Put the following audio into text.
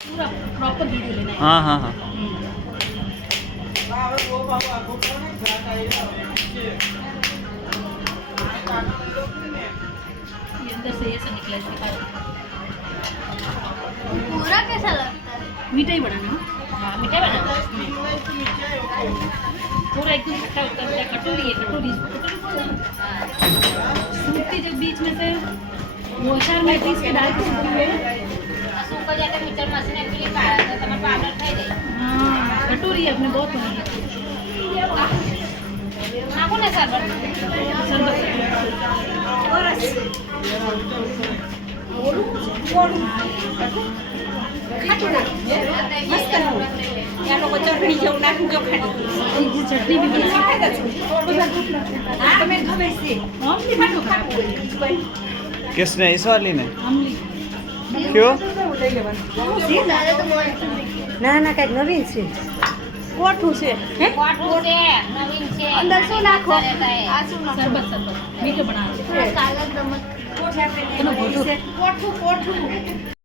पूरा प्रॉपर दूध लेना है। हाँ हाँ हाँ ये अंदर से ये सब निकला है इसके बाद। पूरा कैसा लगता है? मीठा ही बनाना है। हाँ मीठा बनाना है। पूरा एकदम खट्टा होता है, कटोरी है, कटोरी इसको कटोरी बोलते हैं। सूखती जब बीच में से वो अचार में पीस के डाल के सूखती है। सूखा जाता है मिक्सर मशीन एक्चुअली पाउडर खाई दे। हाँ कटोरी है अपने बहुत बनी है। नाखो ना शरबत शरबत या लोग चटनी जेवण नाखून जो खाली ये चटनी भी बना તમે ખબર છે आमली खाटो खाटो किसने इस वाली ने आमली क्यों ના ના કઈક નવીન છે કોઠું છે હે કોઠું છે નવીન છે અંદર શું નાખો આ શું નાખો शरबत शरबत मीठो बना કાગળ નમક એનો ભોજો કોઠું કોઠું